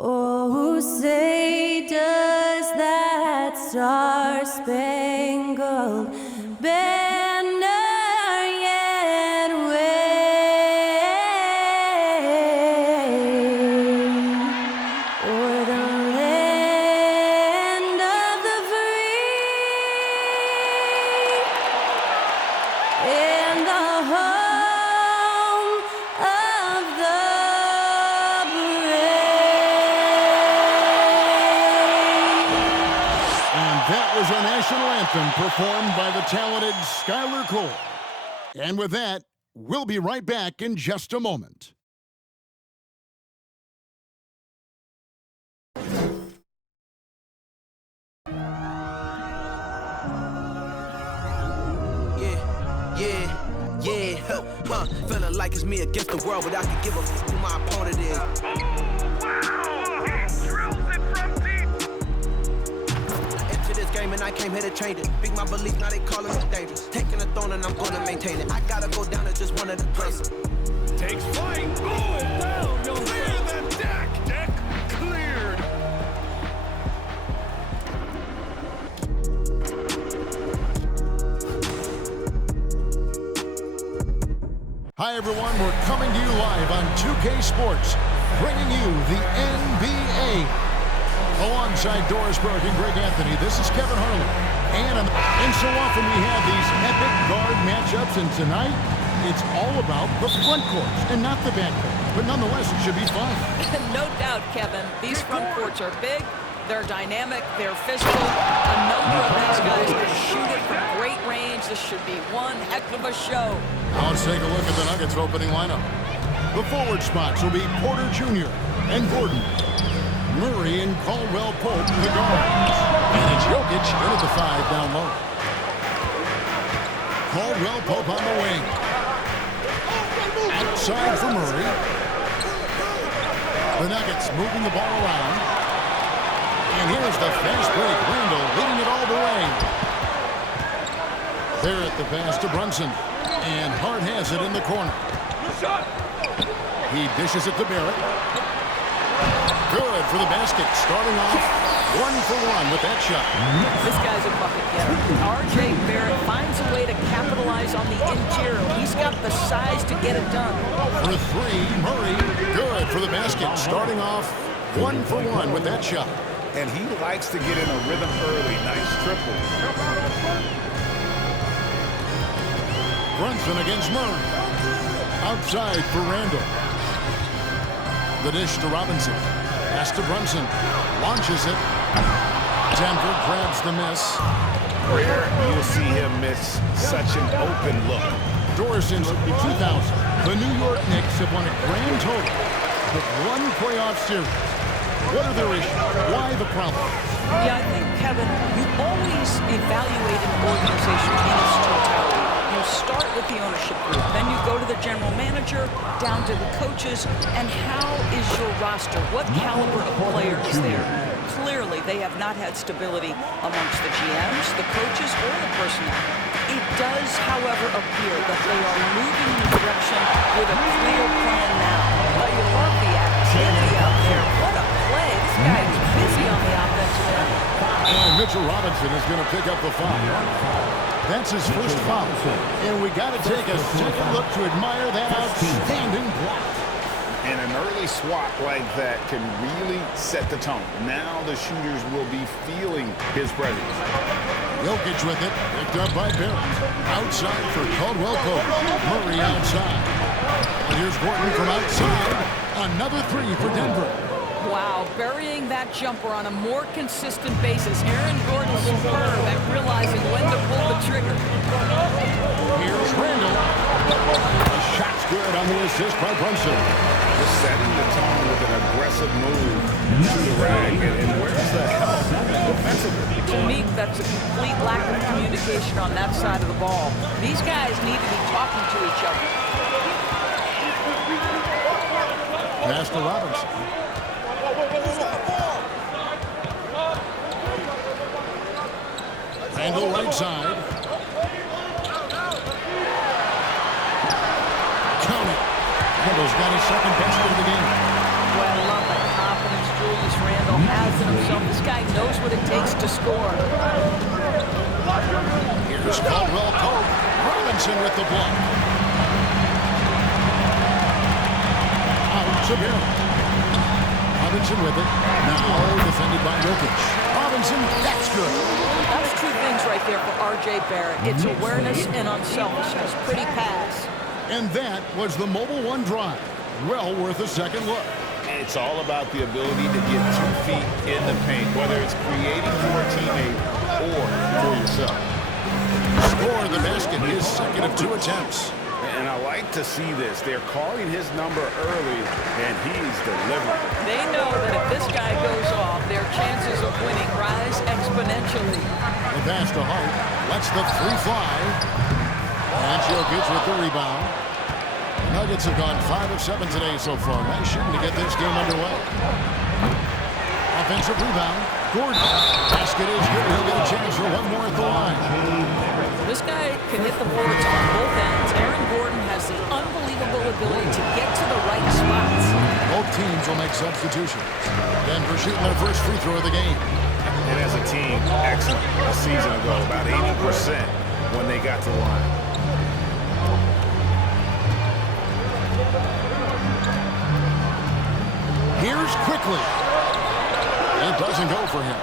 Oh, say does that star-spangled banner yet wave o'er the land of the free and the home of the That was our national anthem performed by the talented Skylar Cole. And with that, we'll be right back in just a moment. Feeling like it's me against the world, but I can give a f who my opponent is. And I came here to change it. Big my belief, now they calling me dangerous. Taking the throne and I'm gonna maintain it. I gotta go down to just one of the places. Takes flight, going down. You'll clear the deck. Deck cleared. Hi everyone, we're coming to you live on 2K Sports, bringing you the NBA. Alongside Doris Burke and Greg Anthony, this is Kevin Harlan. And so often we have these epic guard matchups, and tonight, it's all about the front courts and not the back court. But nonetheless, it should be fun. No doubt, Kevin. These front courts are big, they're dynamic, they're physical. A number of these guys can shoot it from great range. This should be one heck of a show. Now let's take a look at the Nuggets opening lineup. The forward spots will be Porter Jr. and Gordon. Murray and Caldwell Pope the guards. And it's Jokic in at the 5 down low. Caldwell Pope on the wing. Outside for Murray. The Nuggets moving the ball around. And here's the fast break. Randall leading it all the way. There at the pass to Brunson. And Hart has it in the corner. He dishes it to Barrett. Good for the basket. Starting off 1-for-1 with that shot. This guy's a bucket getter. R.J. Barrett finds a way to capitalize on the interior. He's got the size to get it done. For 3, Murray. Good for the basket. Starting off 1-for-1 with that shot. And he likes to get in a rhythm early. Nice triple. Brunson against Murray. Outside for Randall. The dish to Robinson. Pass to Brunson. Launches it. Denver grabs the miss. Rare, you'll see him miss such an open look. Doris, since 2000, the New York Knicks have won a grand total with 1 playoff series. What are their issues? Why the problem? Yeah, I think, Kevin, you always evaluate an organization in its totality. You start with the ownership group, then you go to the general manager, down to the coaches, and how is your roster? What caliber of player is there? Clearly, they have not had stability amongst the GMs, the coaches, or the personnel. It does, however, appear that they are moving in the direction with a clear plan now. But you love the activity out there. What a play. This guy is busy on the offensive end. And Mitchell Robinson is going to pick up the foul. That's his first foul. And we got to take a second look to admire that outstanding block. And an early swat like that can really set the tone. Now the shooters will be feeling his presence. Jokic with it, picked up by Barrett. Outside for Caldwell Pope. Murray outside. And here's Gordon from outside. Another 3 for Denver. Wow, burying that jumper on a more consistent basis. Aaron Gordon superb at realizing when to pull the trigger. Here's Randall. The shot's good on the assist by Brunson. Just setting the tone with an aggressive move to the rag. And where's the help defensively? To me, that's a complete lack of communication on that side of the ball. These guys need to be talking to each other. Pass to Robinson. Angle right side. Count it. Randall's got his second basket of the game. Well, I love the confidence, Drew. has in himself. This guy knows what it takes to score. Here's Caldwell Pope. Robinson with the block. Out to Barrett. Robinson with it. Now defended by Jokic. Robinson, that's good. That's two things right there for R.J. Barrett. It's awareness and unselfishness. Pretty pass. And that was the Mobile One drive. Well worth a second look. It's all about the ability to get 2 feet in the paint, whether it's creating for a teammate or for yourself. Score the basket, his second of 2 attempts. And I like to see this. They're calling his number early, and he's delivering. They know that if this guy goes off, their chances of winning rise exponentially. The pass to Hart lets the 3 fly. And Jokic with the rebound. Nuggets have gone 5 of 7 today so far. Nice shooting to get this game underway. Offensive rebound. Gordon. Basket is good. He'll get a chance for one more at the line. This guy can hit the boards on both ends. Aaron Gordon has the unbelievable ability to get to the right spots. Both teams will make substitutions. Denver shooting their first free throw of the game. And as a team, excellent a season ago, about 80% when they got to the line. Here's quickly. It doesn't go for him.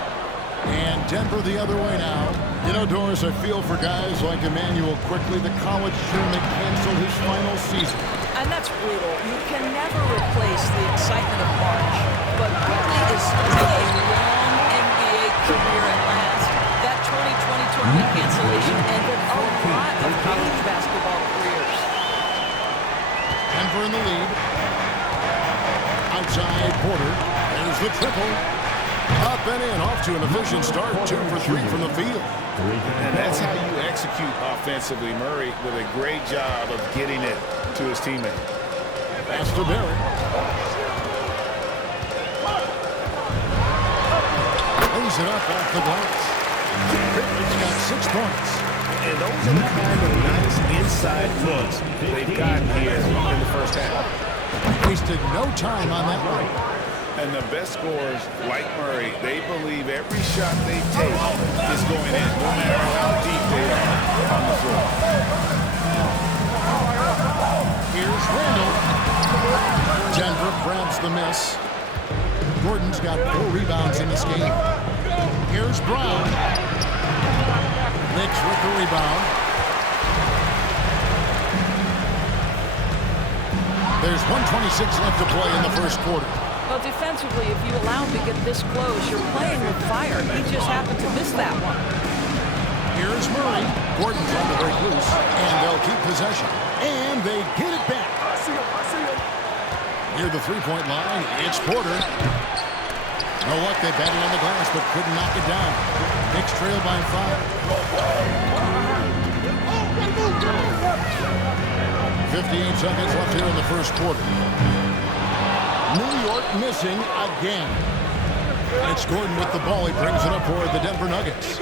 And Denver the other way now. You know, Doris, I feel for guys like Emmanuel Quickly, the college student that canceled his final season. And that's brutal. You can never replace the excitement of March. But Quickly is starting a long NBA career at last. That 2020 tournament cancellation ended a lot of college basketball careers. Denver in the lead. Outside Porter. There's the triple. Up and in, off to an efficient start. 2 for 3 from the field. And that's how you execute offensively. Murray with a great job of getting it to his teammate. Pass to Barrett. Lays it up off the glass. Barrett's got 6 points. And those are the kind of nice inside looks they've gotten here in the first half. Wasted no time on that one. And the best scorers, like Murray, they believe every shot they take is going in, no matter how deep they are on the floor. Here's Randall. Denver grabs the miss. Gordon's got 4 rebounds in this game. Here's Brown. Knicks with the rebound. There's 1:26 left to play in the first quarter. Well, defensively, if you allow him to get this close, you're playing with fire. He just happened to miss that one. Here's Murray. Gordon's on the break loose, and they'll keep possession. And they get it back. Near the three-point line, it's Porter. No luck, they batted on the glass, but couldn't knock it down. Knicks trail by 5. 58 seconds left here in the first quarter. New York missing again. It's Gordon with the ball. He brings it up for the Denver Nuggets.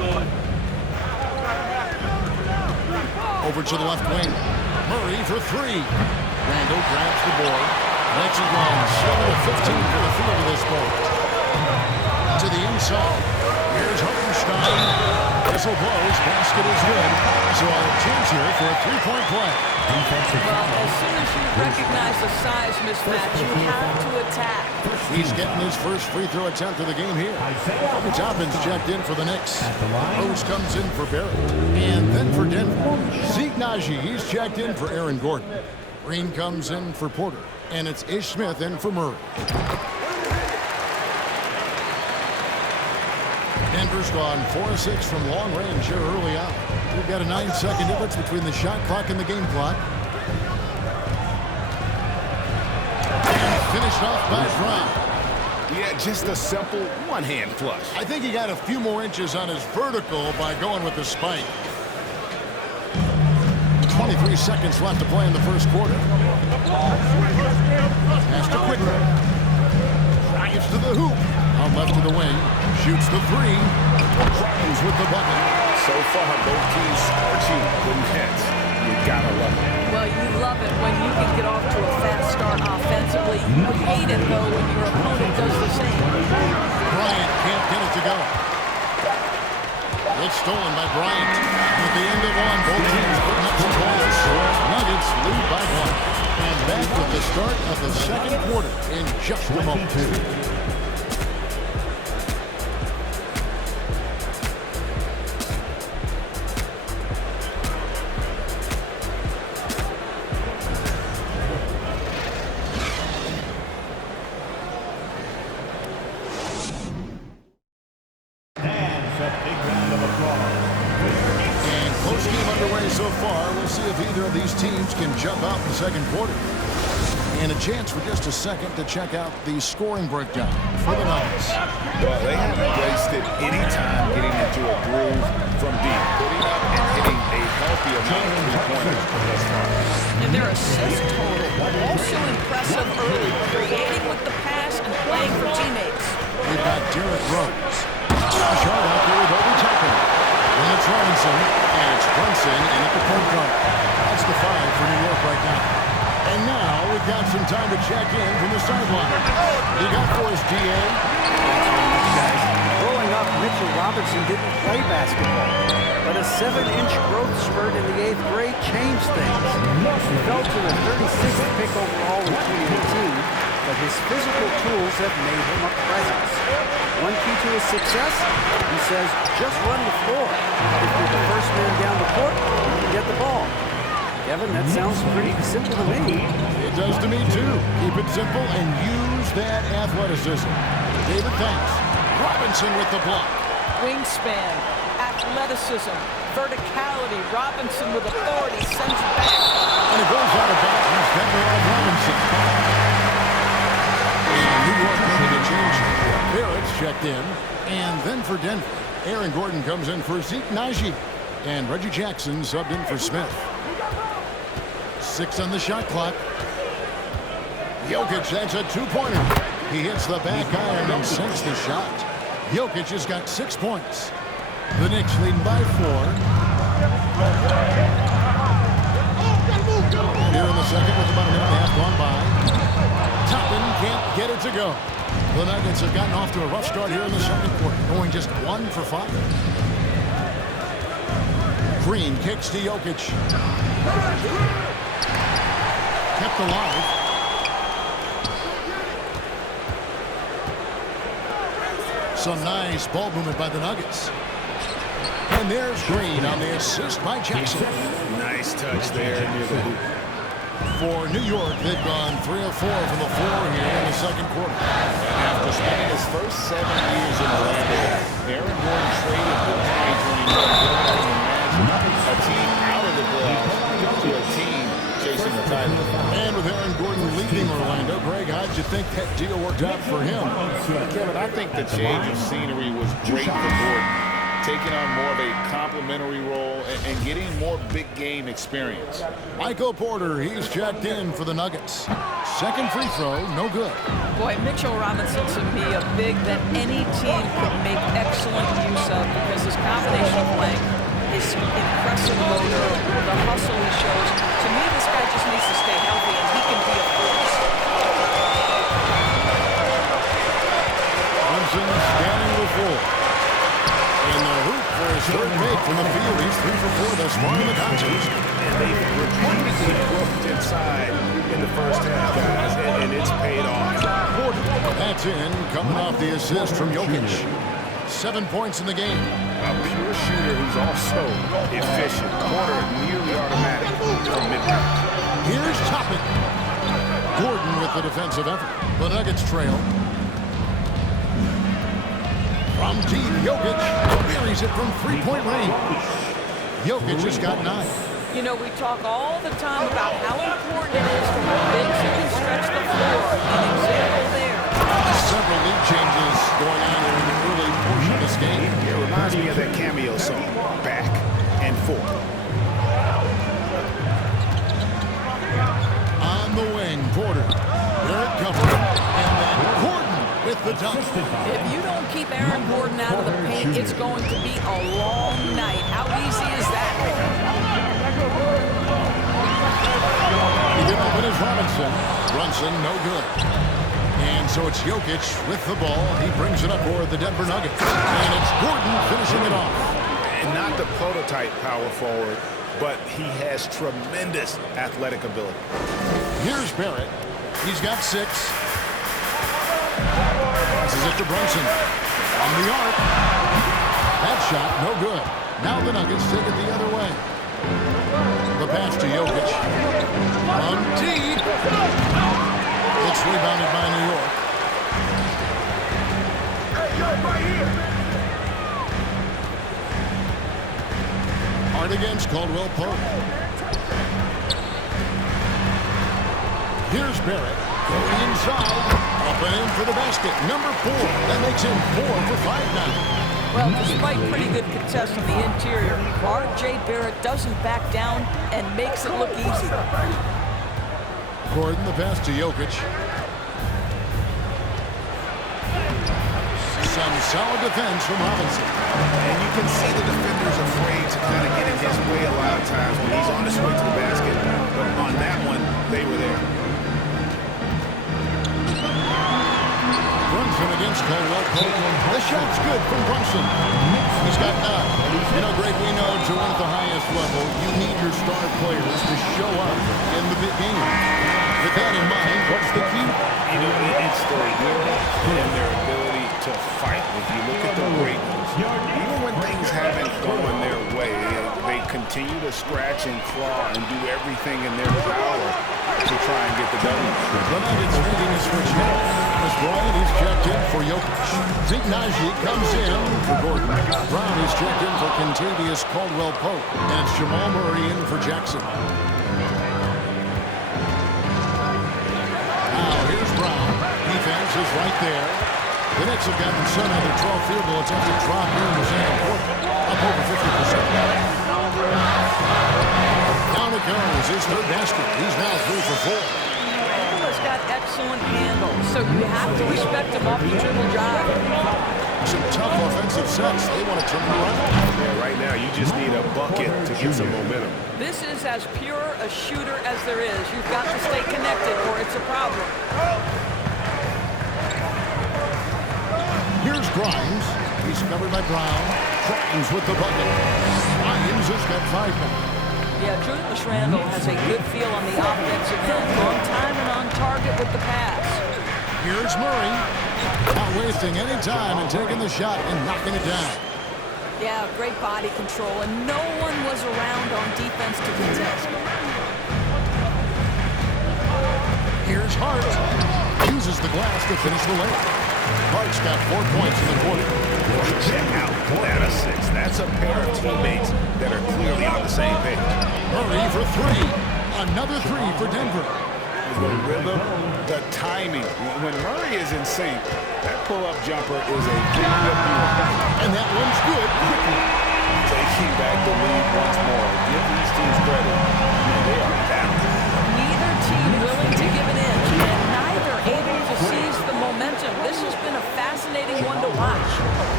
Over to the left wing. Murray for 3. Randall grabs the board. Lets it run. 7 of 15 for the field of this ball. To the inside. Here's Hartenstein. Whistle blows. Basket is good. So a chance here for a 3-point play. Well, as soon as you recognize the size mismatch, you have to attack. He's getting his first free throw attempt of the game here. Toppin's checked in for the Knicks. Rose comes in for Barrett. And then for Denver. Zeke Naji, he's checked in for Aaron Gordon. Green comes in for Porter. And it's Ish Smith in for Murray. Denver's gone 4 of 6 from long range here early on. We've got a 9-second difference between the shot clock and the game clock. And finished off by Brown. Yeah, just a simple one-hand flush. I think he got a few more inches on his vertical by going with the spike. 23 seconds left to play in the first quarter. Pass to Quickly. Drives to the hoop. On left to the wing. Shoots the 3. Crowns with the bucket. So far, both teams scorching the Nets. You gotta love it. Well, you love it when you can get off to a fast start offensively. You hate it, though, when your opponent does the same. Bryant can't get it to go. It's stolen by Bryant. At the end of one, both teams putting up some points. Nuggets lead by one. And back with the start of the second quarter in just a moment. So far, we'll see if either of these teams can jump out in the second quarter. And a chance for just a second to check out the scoring breakdown for the Nuggets. Well, they haven't wasted any time getting into a groove from deep, putting up and hitting a healthy amount of three-pointers thus far. And their assist total also impressive early, creating with the pass and playing for teammates. We've got Derrick Rose. Shot out there with Obi Toppin. And it's Robinson, and it's Brunson in at the point guard. That's the 5 for New York right now. And now we've got some time to check in from the sideline. You got for us, D.A.? Thanks very much, guys. Growing up, Mitchell Robinson didn't play basketball, but a 7-inch growth spurt in the 8th grade changed things. He fell to the 36th pick overall in 2018, but his physical tools have made him a presence. One key to his success, he says, just run the floor. If you're the first man down the court, you can get the ball. Kevin, that sounds pretty simple to me. It does to me, too. Keep it simple and use that athleticism. David, thanks. Robinson with the block. Wingspan, athleticism, verticality. Robinson with authority sends it back. And it goes out of bounds. Denver out of Robinson. And New York making a change. Barrett's checked in. And then for Denver, Aaron Gordon comes in for Zeke Naji. And Reggie Jackson subbed in for Smith. 6 on the shot clock. Jokic, that's a two-pointer. He hits the back iron and sinks the shot. Jokic has got 6 points. The Knicks leading by 4. Here in the second with about a minute and a half gone by. Toppin can't get it to go. The Nuggets have gotten off to a rough start here in the second quarter, going just 1 for 5. Green kicks to Jokic. Kept alive. Some nice ball movement by the Nuggets. And there's Green on the assist by Jackson. Nice touch there near the hoop. For New York, they've gone 3 of 4 from the floor here in the second quarter. After spending his first 7 years in Orlando, Aaron Gordon traded with Trade when he imagine a team out of the playoffs to a team chasing the title. And with Aaron Gordon leaving Orlando, Greg, how'd you think that deal worked out for him? Kevin, I think the change of scenery was great for Gordon, taking on more of a complimentary role and getting more big game experience. Michael Porter, he's checked in for the Nuggets. Second free throw, no good. Boy, Mitchell Robinson to me a big that any team could make excellent use of because his combination of length, his impressive motor, the hustle he shows. To me, this guy just needs to stay healthy and he can be a force. Clemson scanning the floor. In the hoop for his third make from the field. He's 3 for 4 thus far in the contest. And they've repeatedly worked inside in the first half, guys, and it's paid off. That's in, coming off the assist from Jokic. 7 points in the game. A pure shooter who's also efficient. Porter nearly automatic from mid-range. Here's Toppin. Gordon with the defensive effort. The Nuggets trail. From deep, Jokic buries it from 3-point range. Jokic has got 9. You know, we talk all the time about how important it is for the bigs who can stretch the floor. An example there. Several lead changes going on here in the early portion of this game. It reminds me of that cameo song, Back and Forth. On the wing, Porter. Derek covered. And then Gordon with the dunk. If you don't keep Aaron Gordon out of the paint, it's going to be a long night. How easy is that? Robinson. Brunson, no good. And so it's Jokic with the ball. He brings it up for the Denver Nuggets. And it's Gordon finishing it off. And not the prototype power forward, but he has tremendous athletic ability. Here's Barrett. He's got 6. Passes it to Brunson. On the arc. That shot, no good. Now the Nuggets take it the other way. The pass to Jokic. From deep. It's rebounded by New York. Hard against Caldwell Pope. Here's Barrett. Going inside. Up and in for the basket. Number 4. That makes him 4 for 5 now. Well, despite pretty good contest on the interior, R.J. Barrett doesn't back down and makes it look easy. Gordon, the pass to Jokic. Some solid defense from Robinson. And you can see the defender's afraid to kind of get in his way a lot of times when he's on his way to the basket. But on that one, they were there. Brunson against Caldwell Pope. The shot's good from Brunson. He's got 9. You know, Greg, we know to win at the highest level, you need your star players to show up in the big game. With that in mind, what's the key? You know, it's their will and their ability to fight. If you look at the Ravens, even when things haven't gone their way, they continue to scratch and claw and do everything in their power to try and get the W. The Nuggets leading is for Joe. As Bryant, he's checked in for Jokic. Zeke Naji comes in for Gordon. Brown is checked in for Kentavious Caldwell Pope. And it's Jamal Murray in for Jackson. Now here's Brown. Defense is right there. The Knicks have gotten 7 of their 12 field goal attempts to drop here in the second quarter. Up over 50%. Down it goes. His third basket. He's now 3 for 4. Randall's got excellent handle, so you have to respect him off the dribble drive. Some tough offensive sets. They want to turn it around. Yeah, right now, you just need a bucket to get some momentum. This is as pure a shooter as there is. You've got to stay connected or it's a problem. Here's Grimes. He's covered by Brown. Grimes with the bucket. Grimes has got 5 now. Yeah, Julius Randle has a good feel on the offensive end. On time and on target with the pass. Here's Murray. Not wasting any time and taking the shot and knocking it down. Yeah, great body control, and no one was around on defense to contest. Here's Hart. Uses the glass to finish the layup. Hart's got 4 points in the quarter. Check out that assist. That's a pair of teammates that are clearly on the same page. Murray for 3. Another 3 for Denver. The rhythm, the timing. When Murray is in sync, that pull-up jumper is a thing of beauty. And that one's good. Taking back the lead once more. Give these teams credit. Man, they are down. Neither team willing to give an inch, and neither able to seize the momentum. This has been a fascinating one to watch.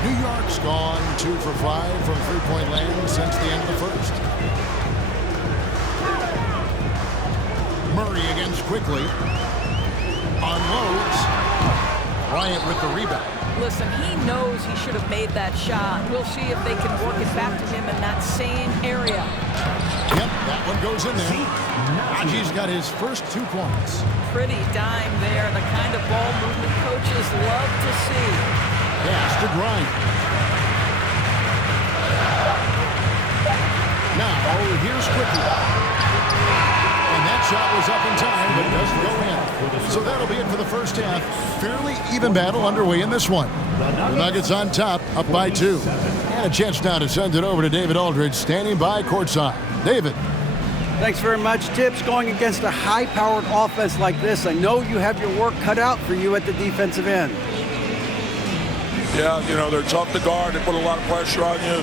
New York's gone 2 for 5 from three-point land since the end of the first. Murray against quickly. Unloads. Bryant with the rebound. Listen, he knows he should have made that shot. We'll see if they can work it back to him in that same area. Yep, that one goes in there. Naji's got his first 2 points. Pretty dime there, the kind of ball movement coaches love to see. Pass to Grimes. Now, here's quickly. And that shot was up in time, but it doesn't go in. So that'll be it for the first half. Fairly even battle underway in this one. The Nuggets on top, up by 2. And a chance now to send it over to David Aldridge, standing by courtside. David. Thanks very much, Tips. Going against a high-powered offense like this, I know you have your work cut out for you at the defensive end. Yeah, you know, they're tough to guard. They put a lot of pressure on you.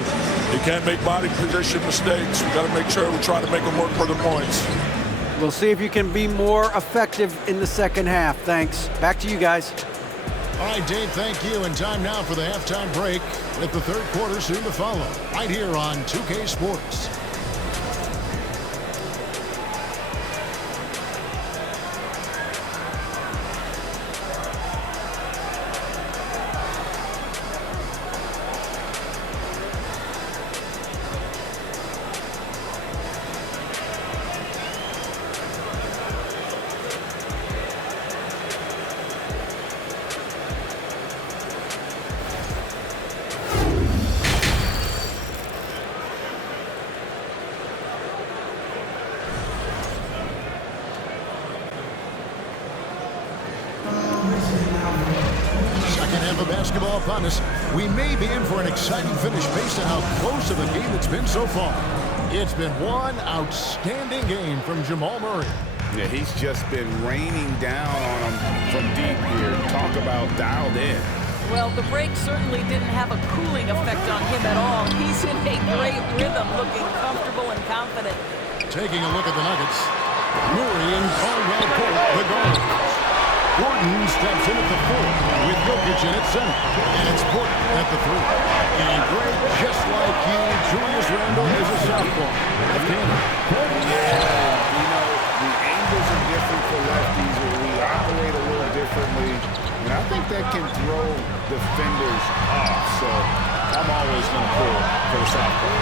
You can't make body position mistakes. We got to make sure we try to make them work for the points. We'll see if you can be more effective in the second half. Thanks. Back to you guys. All right, Dave, thank you. And time now for the halftime break with the third quarter soon to follow. Right here on 2K Sports. And the basketball upon us. We may be in for an exciting finish based on how close of a game it's been so far. It's been one outstanding game from Jamal Murray. Yeah, he's just been raining down on him from deep here. Talk about dialed in. Well, the break certainly didn't have a cooling effect on him at all. He's in a great rhythm, looking comfortable and confident. Taking a look at the Nuggets. Murray and Caldwell Pope, the guards. Gordon steps in at the 4 with Jokic in at center. And it's Porter at the 3. And Greg, just like you, Julius Randle is a southpaw. Left-handed. Yeah, you know, the angles are different for lefties. We operate a little differently. And I think that can throw defenders off. So I'm always going to pull for the southpaw.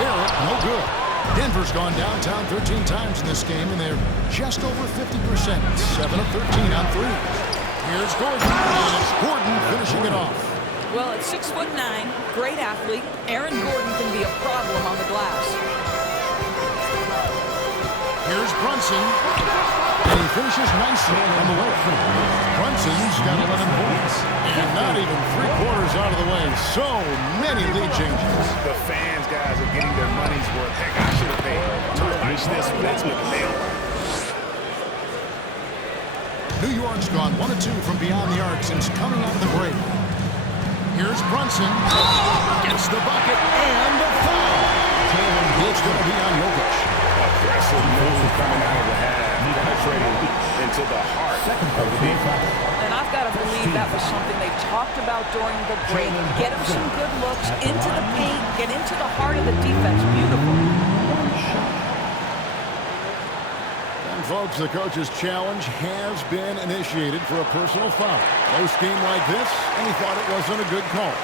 Barrett, no good. Denver's gone downtown 13 times in this game, and they're just over 50%. 7 of 13 on threes. Here's Gordon, and it's Gordon finishing it off. Well, at 6'9", great athlete, Aaron Gordon can be a problem on the glass. Here's Brunson, and he finishes nicely on the way. Brunson's got 11 points, and not even 3/4 out of the way. So many lead changes. The fans, guys, are getting their money's worth. Heck, I should have paid twice this one. That's what the nail. New York's gone 1 of 2 from beyond the arc since coming out of the break. Here's Brunson, gets the bucket, and the foul. It's going to be on Jokic. Aggressive move coming out of the half, penetrating into the heart of the defense. And I've got to believe that was something they talked about during the break. Get him some good looks, into the paint, get into the heart of the defense. Beautiful. And folks, the coach's challenge has been initiated for a personal foul. Close game like this, and he thought it wasn't a good call.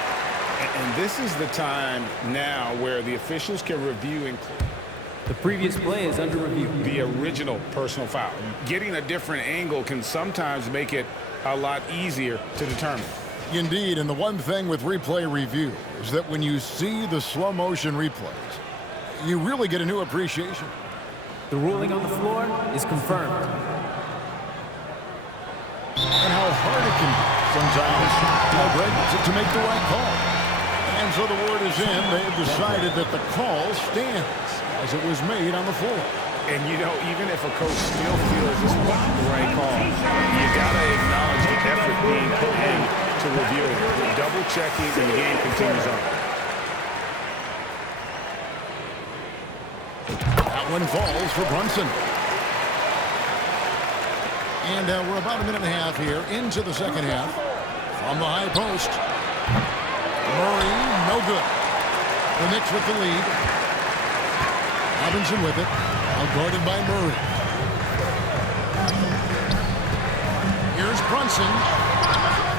And this is the time now where the officials can review and the previous play is under review. The original personal foul. Getting a different angle can sometimes make it a lot easier to determine. Indeed, and the one thing with replay review is that when you see the slow motion replays, you really get a new appreciation. The ruling on the floor is confirmed. And how hard it can be sometimes, Greg, to make the right call. And so the word is in. They've decided that the call stands as it was made on the floor. And, you know, even if a coach still feels this wasn't the right call, you got to acknowledge the effort being put in to review it. Double-checking, and the game continues on. That one falls for Brunson. And we're about a minute and a half here into the second half. From the high post. Murray, no good. The Knicks with the lead. Robinson with it. Now guarded by Murray. Here's Brunson.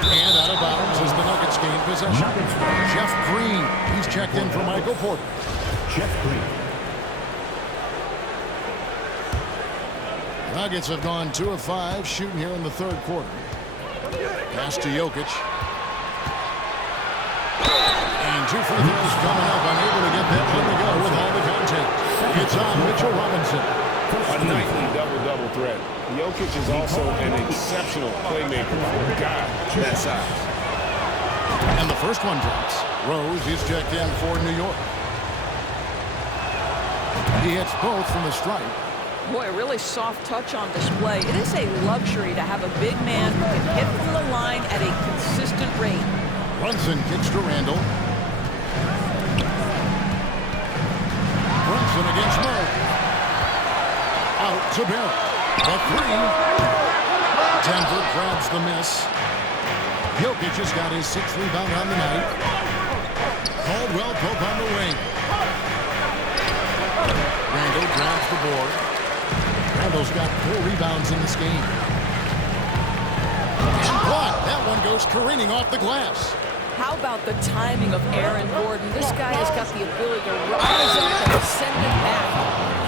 And out of bounds as the Nuggets gain possession. Jeff Green. He's checked in for Michael Porter. Jeff Green. Nuggets have gone 2 of 5 shooting here in the third quarter. Pass to Jokic. And 2 free throws coming up. Unable to get that one to go with all the contact. It's on Mitchell Robinson. A nightly double-double threat. Jokic is also an exceptional playmaker for a guy that size. And the first one drops. Rose is checked in for New York. He hits both from the stripe. Boy, a really soft touch on display. It is a luxury to have a big man who can hit from the line at a consistent rate. Brunson kicks to Randle. Brunson against Murray. Out to Barrett. The 3. Denver grabs the miss. Jokic has got his 6th rebound on the night. Caldwell Pope on the wing. Randle grabs the board. Randle's got 4 rebounds in this game. And blocked. That one goes careening off the glass. How about the timing of Aaron Gordon? This guy has got the ability to rise up and send it back.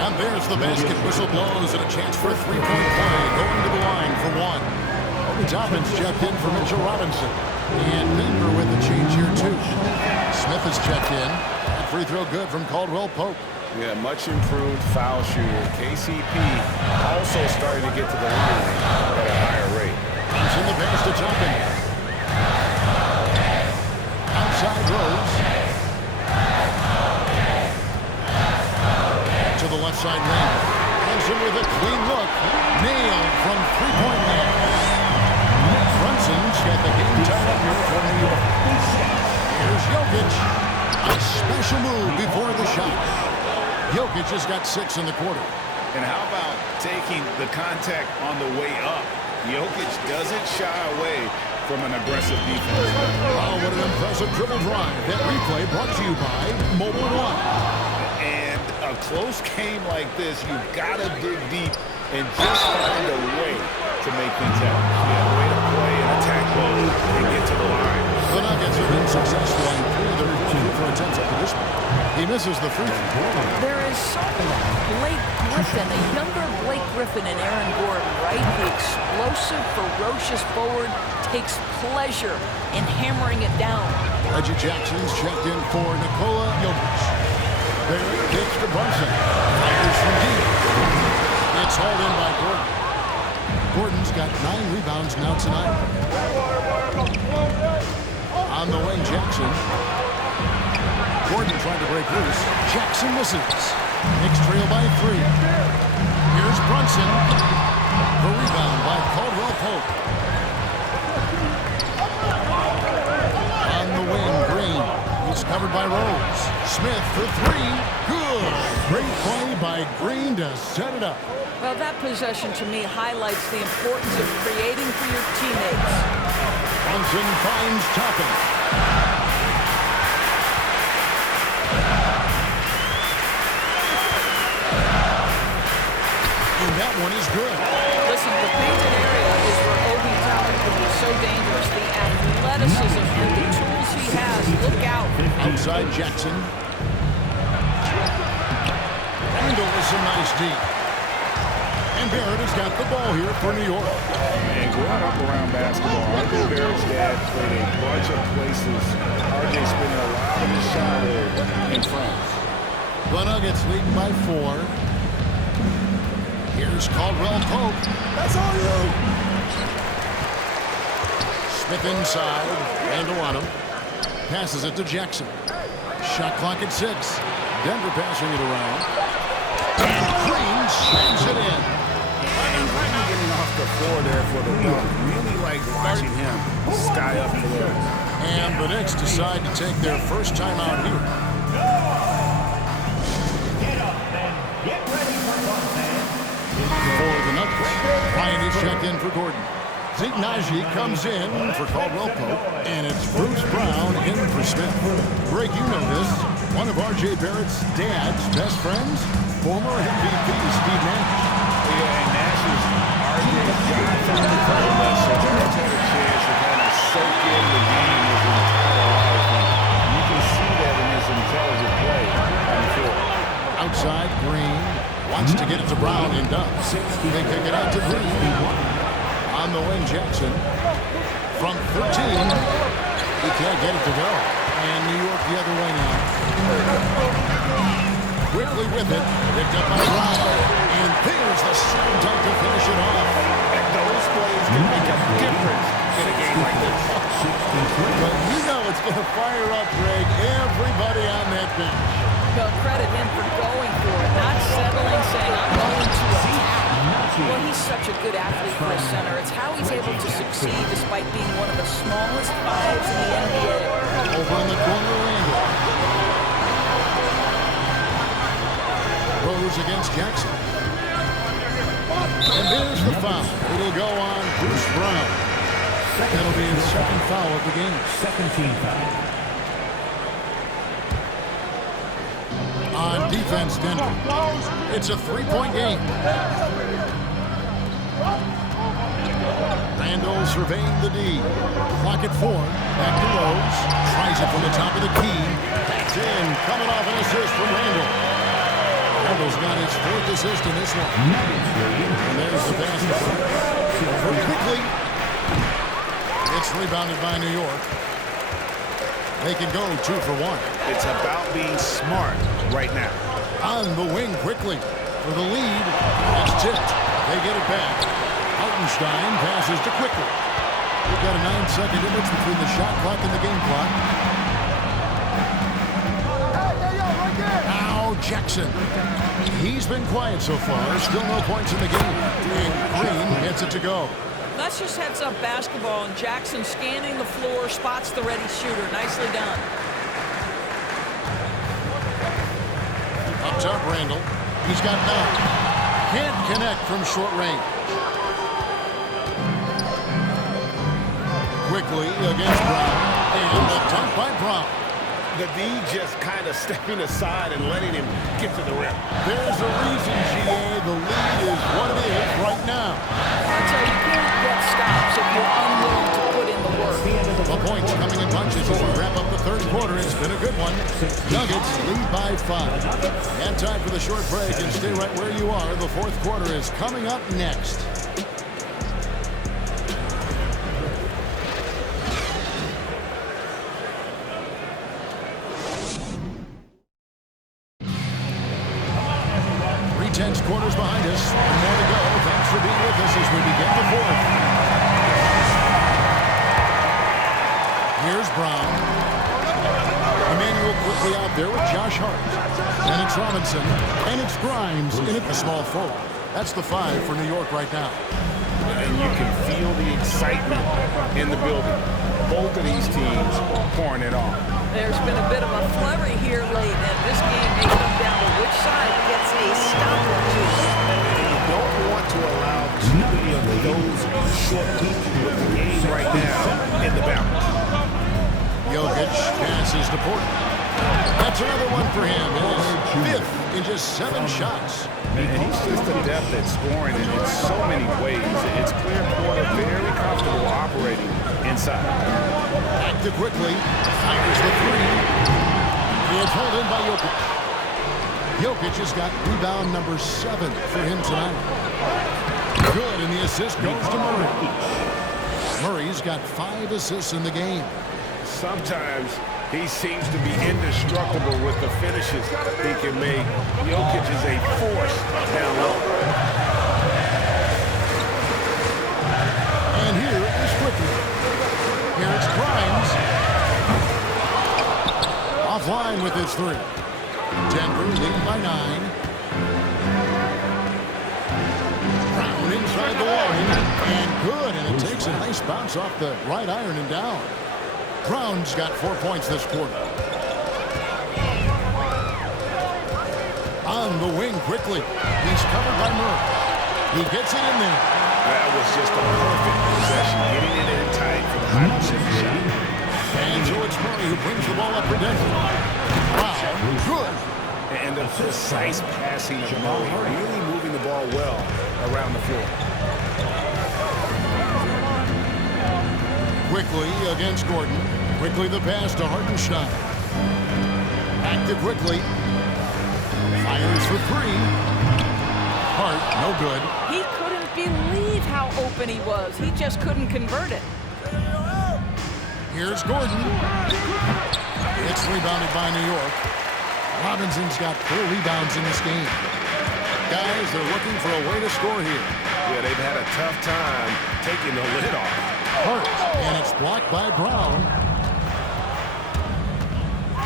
And there's the basket. Whistle blows and a chance for a 3-point play. Going to the line for 1. Obi Toppin's checked in for Mitchell Robinson. And Denver with the change here too. Smith is checked in. That free throw good from Caldwell Pope. Yeah, much improved foul shooter. KCP also starting to get to the line at a higher rate. He's in the pass to Toppin. inside Rose. To the left side lane. Brunson with a clean look. Nailed from three-point land. Brunson's got the game tied up here for New York. Here's Jokic. A special move before the shot. Jokic has got 6 in the quarter. And how about taking the contact on the way up? Jokic doesn't shy away from an aggressive defense. Oh, what an impressive dribble drive. That replay brought to you by Mobile One. And a close game like this, you've got to dig deep and just find a way to make things happen. Yeah, a way to play and attack both and get to the line. The Nuggets have been successful on 3 of their 4 attempts up to this point. He misses the free throw. There is something Blake Griffin, a younger Blake Griffin and Aaron Gordon, right? The explosive, ferocious forward takes pleasure in hammering it down. Reggie Jackson's checked in for Nikola Jokic. There kicks to Brunson. Fires from deep. It's hauled in by Gordon. Gordon's got 9 rebounds now tonight. On the wing, Jackson. Gordon trying to break loose. Jackson misses. Knicks trail by 3. Here's Brunson. The rebound by Caldwell Pope. On the wing, Green. He's covered by Rose. Smith for 3. Good. Great play by Green to set it up. Well, that possession to me highlights the importance of creating for your teammates. Brunson finds Toppin. And that one is good. Listen, the painted area is where Obi Toppin can be so dangerous. The athleticism and the tools he has. Look out. Outside Jackson. Randall with some nice deep. And Barrett has got the ball here for New York. And growing up around basketball, R.J. Barrett's dad played a bunch of places. R.J. spending a lot of his childhood in France. The Nuggets leading by 4. Here's Caldwell Pope. That's all you. Smith inside. Randall on him. Passes it to Jackson. Shot clock at 6. Denver passing it around. And Green slams it in. Getting off the floor there for the dunk. Really like watching him sky up the road. And the Knicks decide to take their first time out here. For the Nuggets, Ryan is checked in for Gordon. Zeke Naji comes in for Caldwell Pope, and it's Bruce Brown in for Smith. Greg, you know this. One of R.J. Barrett's dad's best friends, former MVP Steve Nash. Yeah, and Nash is R.J.'s godfather, so Barrett's had a chance to kind of soak in the game his entire life. And you can see that in his intelligent play on the floor. Outside, Green wants to get it to Brown and does. They kick it out to Green. On the wing, Jackson. From 13, he can't get it to go. And New York the other way now. Quickly with it, picked up by Brown. And there's the slam dunk to finish it off. And those plays can make a difference in a game like this. But you know it's going to fire up, Greg, everybody on that bench. Well, credit him for going for it, not settling, saying, I'm going to attack. Well, he's such a good athlete for a center. It's how he's able to succeed despite being one of the smallest 5s in the NBA. Over in the corner, Randall. Rose against Jackson. And there's the foul. It'll go on Bruce Brown. That'll be his second foul of the game. Second team foul. On defense, Denver. It's a 3-point game. Randall surveying the D. Clock at 4. Back to Rose. Tries it from the top of the key. That's in. Coming off an assist from Randall. Randall's got his 4th assist in this one. And there's the basket. Over quickly. It's rebounded by New York. They can go 2 for 1. It's about being smart right now. On the wing quickly for the lead. It's tipped. They get it back. Hartenstein passes to Quickly. We've got a 9-second difference between the shot clock and the game clock. Jackson. He's been quiet so far. Still no points in the game. And Green gets it to go. That's just heads-up basketball, and Jackson scanning the floor, spots the ready shooter. Nicely done. Up top, Randall. He's got 9. Can't connect from short range. Quickly against Brown. And a dunk by Brown. The D just kind of stepping aside and letting him get to the rim. There's a reason, GA. The lead is what it is right now. That's how you can't get stops if you're unwilling to put in the work. The points coming in bunches as we wrap up the third quarter. It's been a good one. Nuggets lead by 5. And time for the short break, and stay right where you are. The fourth quarter is coming up next. Tense quarters behind us. One more to go. Thanks for being with us as we begin the fourth. Here's Brown. Emmanuel quickly out there with Josh Hart. And it's Robinson. And it's Grimes in at the small forward. That's the 5 for New York right now. And you can feel the excitement in the building. Both of these teams pouring it on. There's been a bit of a flurry here late, and this game may come down to which side gets a stop or two. You don't want to allow too many of those short weeks with the game right now in the balance. Jokic passes to Porter. That's another one for him. His 5th in just 7 shots. And he's just adept at scoring in so many ways. It's clear Porter very comfortable operating inside. Back to quickly. Fires the 3. It's held in by Jokic. Jokic has got rebound number 7 for him tonight. Good, and the assist goes to Murray. Murray's got 5 assists in the game. Sometimes he seems to be indestructible with the finishes he can make. Jokic is a force down low. And here is quickly. Here it's Grimes. Offline with his 3. Denver leading by 9. Brown inside the line. And good, and it takes a nice bounce off the right iron and down. Brown's got 4 points this quarter. On the wing quickly. He's covered by Murray. He gets it in there. That was just a perfect possession, getting it in tight for the high percentage shot. And so it's Murray who brings the ball up for Denver. Wow, good. And the precise passing of Murray, really moving the ball well around the floor. Quickly against Gordon. Quickly the pass to Hartenstein. Back to quickly. Fires for 3. Hart, no good. He couldn't believe how open he was. He just couldn't convert it. Here's Gordon. It's rebounded by New York. Robinson's got 4 rebounds in this game. Guys, they're looking for a way to score here. Yeah, they've had a tough time taking the lid off. Hart, and it's blocked by Brown.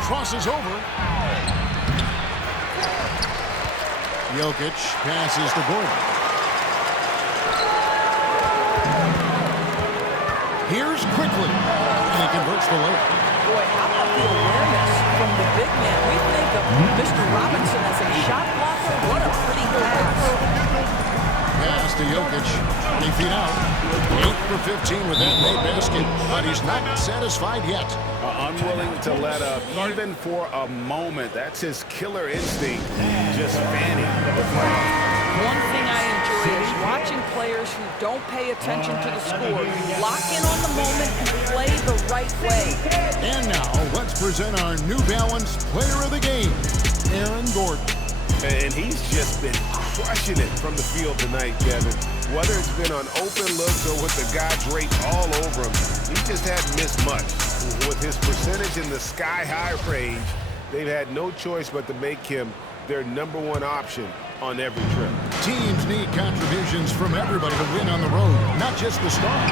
Crosses over. Jokic passes to Gordon. Here's quickly, and he converts the layup. Boy, how about the awareness from the big man? We think of Mr. Robinson as a shot blocker. What a pretty pass. Pass to Jokic, 20 feet out. 8 for 15 with that made basket, but he's not satisfied yet. Unwilling to let up, even for a moment. That's his killer instinct, just fanning the flame. One thing I enjoy is watching players who don't pay attention to the score lock in on the moment and play the right way. And now, let's present our New Balance Player of the Game, Aaron Gordon. And he's just been crushing it from the field tonight, Kevin. Whether it's been on open looks or with the guy draped all over him, he just hasn't missed much. With his percentage in the sky-high range, they've had no choice but to make him their #1 option on every trip. Teams need contributions from everybody to win on the road, not just the stars.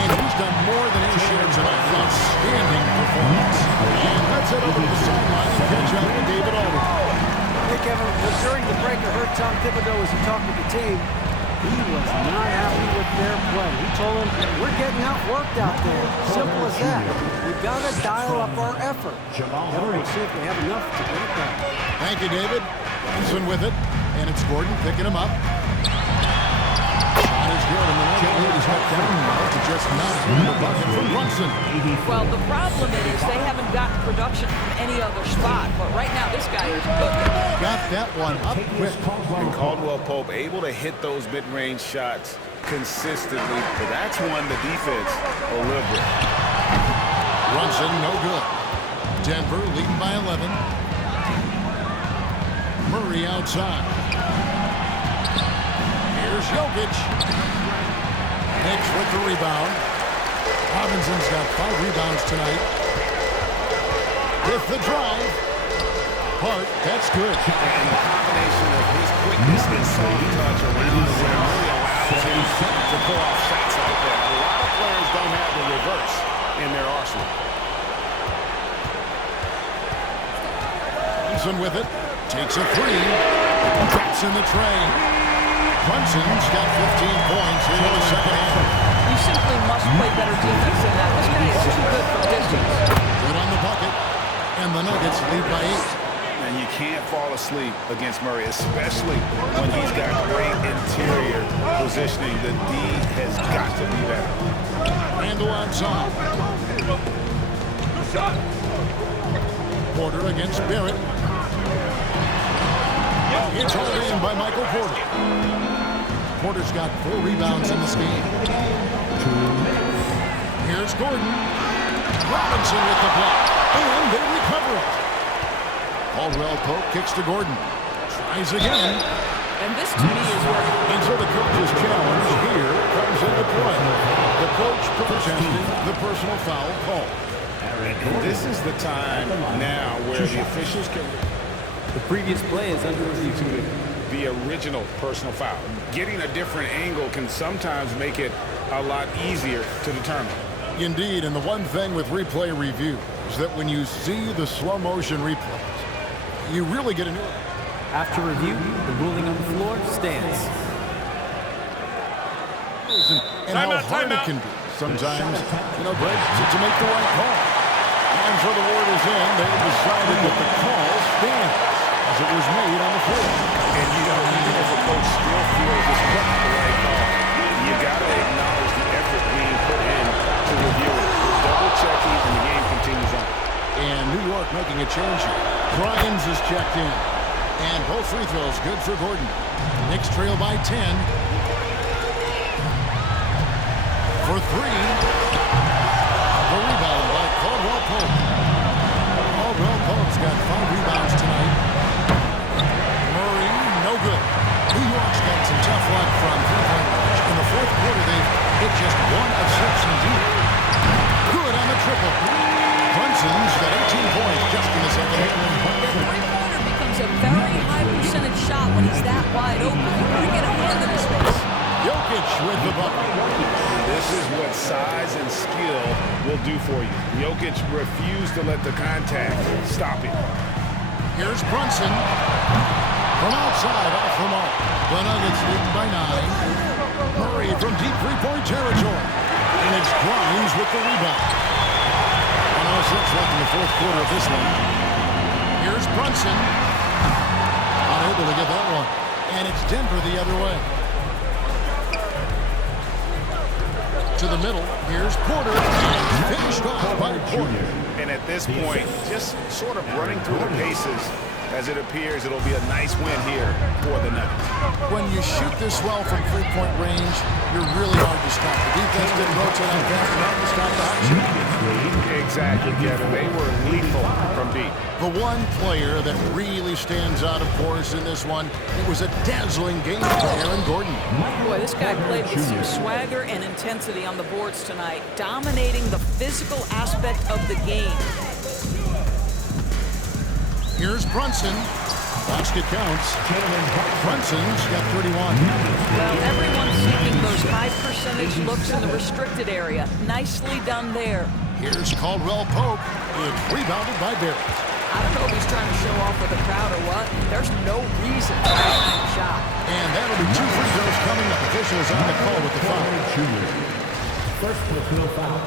And he's done more than his share tonight. An outstanding performance. And let's head over to the sideline and catch up with David Aldridge. Nick, you heard Tom Thibodeau as he talked with the team, he was not happy with their play. He told them, we're getting outworked out there. Simple as that. We've got to dial up our effort. We'll see if they have enough to get it done. Thank you, David. Brunson with it, and it's Gordon picking him up. Shot is good, and the lead is cut down now to just 9 the bucket from Brunson. Well, the problem is they haven't gotten production from any other spot, but right now this guy is cooking. Got that one up quick. And Caldwell Pope able to hit those mid-range shots consistently, but that's one the defense will live with. Brunson, no good. Denver leading by 11. Murray outside. Here's Jokic. Knicks with the rebound. Robinson's got 5 rebounds tonight. With the drive. Hart, that's good. And the combination of his quickness and soft touch around the rim really allows him to pull off shots like that. A lot of players don't have the reverse in their arsenal. Brunson with it. Takes a 3. Drops in the tray. Brunson's got 15 points in the second half. You simply must play better defense than that. This guy is too good from distance. Good on the bucket. And the Nuggets lead by 8. And you can't fall asleep against Murray, especially when he's got great interior positioning. The D has got to be better. Randall outside. Porter against Barrett. It's hauled in by Michael Porter. Porter's got 4 rebounds in this game. Here's Gordon. Robinson with the block. And they recover it. Caldwell Pope kicks to Gordon. Tries again. And this to me is where... And so the coach's challenge here comes into play. The coach protesting the personal foul call. And this is the time now where the officials can... The previous play is under review. The original personal foul. Getting a different angle can sometimes make it a lot easier to determine. Indeed, and the one thing with replay review is that when you see the slow motion replays, you really get a new... After review, the ruling on the floor stands. And how hard it can be sometimes, Greg, to make the right call. And so the word is in. They decided that the call stands as it was made on the floor. And even if a coach still feels this wasn't the right call, you got to acknowledge the effort being put in to review it. Double checking, and the game continues on. And New York making a change here. Grimes is checked in. And both free throws good for Gordon. Knicks trail by 10. For 3. The rebound by Caldwell Pope. Caldwell Pope's got 5 rebounds tonight. Murray, no good. New York's got some tough luck from three-point range. In the fourth quarter, they've hit just 1 of 6 from deep. Good on the triple. Brunson's got 18 points just in the second half. The three-pointer becomes a very high percentage shot when he's that wide open. You want to get a hand in his face. Jokic with the bucket. This is what size and skill will do for you. Jokic refused to let the contact stop him. Here's Brunson. From outside, off the mark. The Nuggets lead by 9. Murray from deep three-point territory. And it's Grimes with the rebound. 1:06 left in the fourth quarter of this one. Here's Brunson. Unable to get that one. And it's Denver the other way. To the middle. Here's Porter. And finished off by Porter. And at this point, just sort of running through the paces, as it appears it'll be a nice win here for the Nuggets. When you shoot this well from three-point range, you're really hard to stop. The defense didn't rotate on fast enough to stop the hot shot. Exactly, Kevin. They were lethal from deep. The one player that really stands out, of course, in this one, it was a dazzling game for Aaron Gordon. Boy, this guy played with some swagger and intensity on the boards tonight, dominating the physical aspect of the game. Here's Brunson. Basket counts. Brunson's got 31. Well, everyone's seeking those high percentage looks in the restricted area. Nicely done there. Here's Caldwell Pope. It's rebounded by Barrett. I don't know if he's trying to show off for the crowd or what. There's no reason for that kind of shot. And that'll be 2 free throws coming up. Officials on the call with the foul. First personal foul.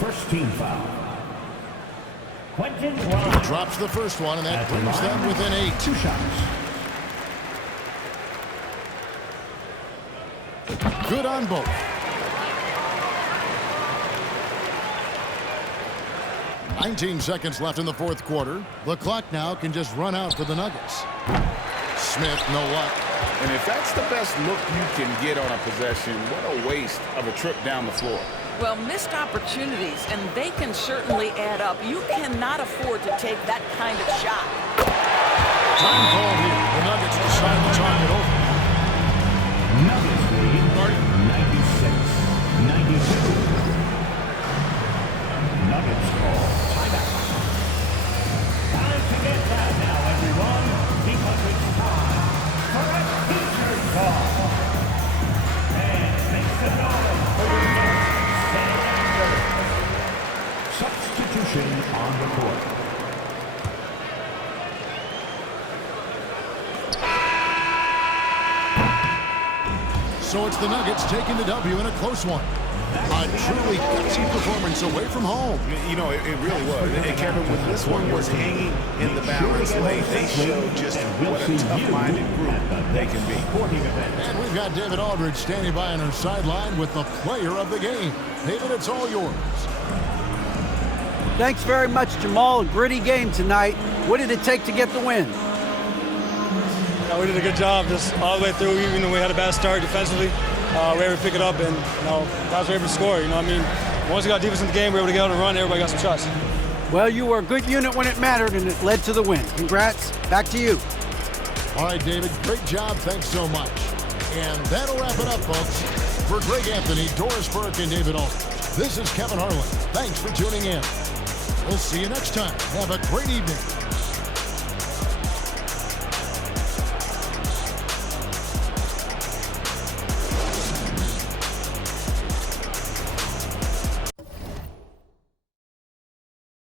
First team foul. Quentin drops the first one, and that brings them within 8. 2 shots. Good on both. 19 seconds left in the 4th quarter. The clock now can just run out for the Nuggets. Smith, no luck. And if that's the best look you can get on a possession, what a waste of a trip down the floor. Well, missed opportunities, and they can certainly add up. You cannot afford to take that kind of shot. Time call here. The Nuggets decide to talk it over. Nuggets lead 96-92. Nuggets call timeout. Time to get that now, everyone, because it's time for a teacher call. And make some noise for your next substitution on the court. So it's the Nuggets taking the W in a close one. A truly gutsy performance away from home. You know, it really was. And Kevin, when this one was hanging in the balance lane, they showed just what a tough-minded group they can be. And we've got David Aldridge standing by on our sideline with the player of the game. David, it's all yours. Thanks very much, Jamal. A gritty game tonight. What did it take to get the win? Yeah, we did a good job just all the way through. Even though we had a bad start defensively, we were able to pick it up, and guys were able to score. Once we got defense in the game, we were able to get out and run. Everybody got some shots. Well, you were a good unit when it mattered, and it led to the win. Congrats. Back to you. All right, David. Great job. Thanks so much. And that'll wrap it up, folks. For Greg Anthony, Doris Burke, and David Aldridge, this is Kevin Harlan. Thanks for tuning in. We'll see you next time. Have a great evening.